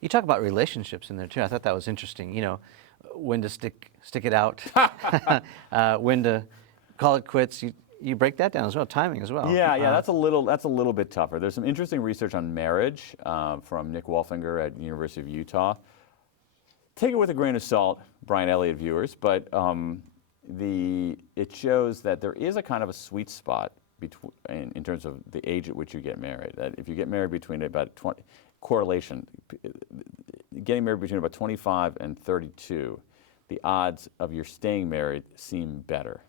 You talk about relationships in there too. I thought that was interesting. You know, when to stick it out, when to call it quits. You break that down as well, timing as well. Yeah, that's a little bit tougher. There's some interesting research on marriage from Nick Wolfinger at the University of Utah. Take it with a grain of salt, Brian Elliott viewers, but it shows that there is a kind of a sweet spot in terms of the age at which you get married. That if you get married between about 20, correlation, getting married between about 25 and 32, the odds of your staying married seem better.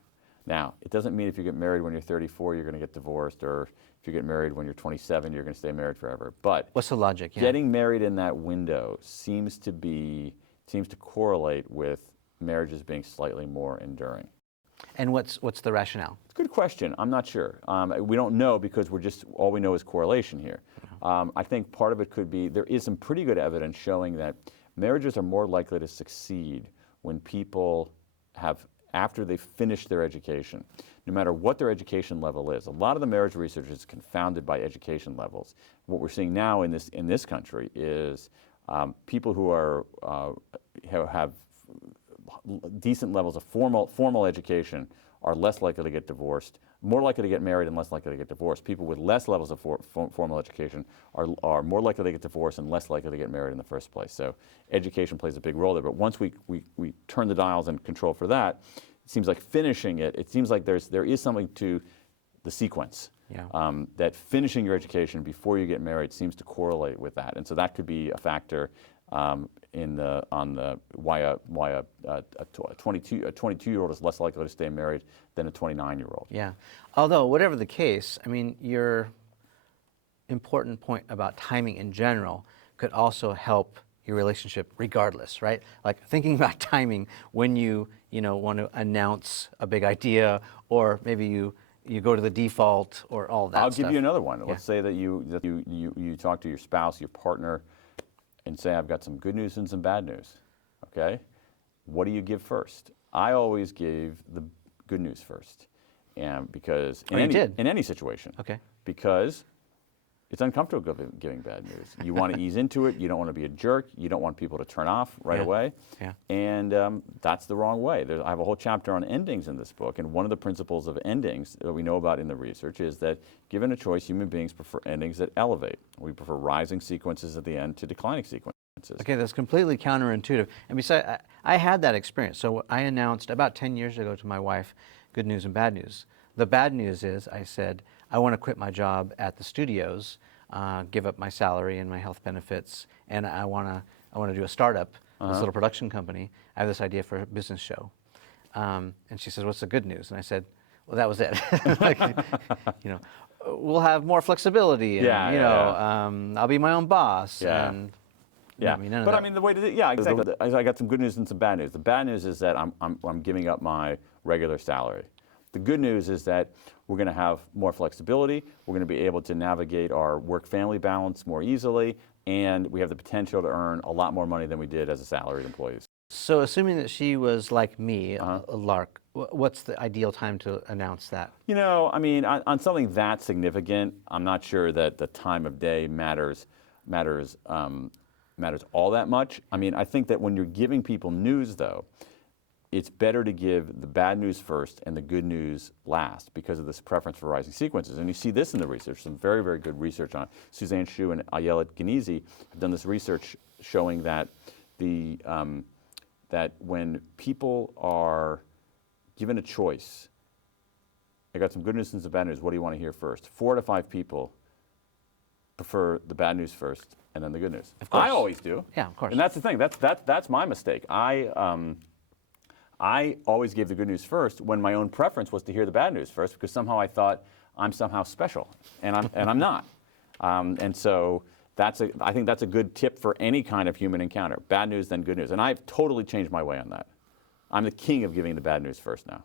Now, it doesn't mean if you get married when you're 34, you're going to get divorced, or if you get married when you're 27, you're going to stay married forever. But what's the logic? Yeah. Getting married in that window seems to correlate with marriages being slightly more enduring. And what's the rationale? It's a good question. I'm not sure. We don't know because all we know is correlation here. I think part of it could be there is some pretty good evidence showing that marriages are more likely to succeed when people have, after they've finished their education, no matter what their education level is. A lot of the marriage research is confounded by education levels. What we're seeing now in this country is people who have decent levels of formal education are less likely to get divorced, more likely to get married and less likely to get divorced. People with less levels of formal education are more likely to get divorced and less likely to get married in the first place. So education plays a big role there. But once we turn the dials and control for that, it seems like finishing it seems like there is something to the sequence. Yeah. That finishing your education before you get married seems to correlate with that. And so that could be a factor why a 22-year-old is less likely to stay married than a 29-year-old. Yeah. Although, whatever the case, I mean, your important point about timing in general could also help your relationship regardless, right? Like thinking about timing when you want to announce a big idea, or maybe you go to the default, or all that I'll stuff. give you another one. Yeah. Let's say that you talk to your spouse, your partner, and say, I've got some good news and some bad news, okay? What do you give first? I always gave the good news first, and because in any situation, okay, because it's uncomfortable giving bad news. You want to ease into it. You don't want to be a jerk. You don't want people to turn off right away. Yeah. And that's the wrong way. I have a whole chapter on endings in this book, and one of the principles of endings that we know about in the research is that given a choice, human beings prefer endings that elevate. We prefer rising sequences at the end to declining sequences. Okay, that's completely counterintuitive. And besides, I had that experience. So I announced about 10 years ago to my wife, good news and bad news. The bad news is I said, I want to quit my job at the studios, give up my salary and my health benefits, and I want to do a startup, this little production company. I have this idea for a business show. And she says, what's the good news? And I said, well, that was it. Like, we'll have more flexibility, and, I'll be my own boss. Yeah. And, yeah, but I mean the way to exactly. I got some good news and some bad news. The bad news is that I'm giving up my regular salary. The good news is that we're going to have more flexibility. We're going to be able to navigate our work-family balance more easily, and we have the potential to earn a lot more money than we did as a salaried employees. So, assuming that she was like me, a lark, what's the ideal time to announce that? I mean, on something that significant, I'm not sure that the time of day matters all that much. I mean, I think that when you're giving people news, though, it's better to give the bad news first and the good news last because of this preference for rising sequences. And you see this in the research, some very, very good research on it. Suzanne Shu and Ayelet Genezi have done this research showing that that when people are given a choice, I got some good news and some bad news, what do you want to hear first? 4 to 5 people prefer the bad news first and then the good news. Of course. I always do. Yeah, of course. And that's the thing. That's my mistake. I always gave the good news first when my own preference was to hear the bad news first because somehow I thought I'm somehow special, and I'm not. And so I think that's a good tip for any kind of human encounter. Bad news, then good news. And I've totally changed my way on that. I'm the king of giving the bad news first now.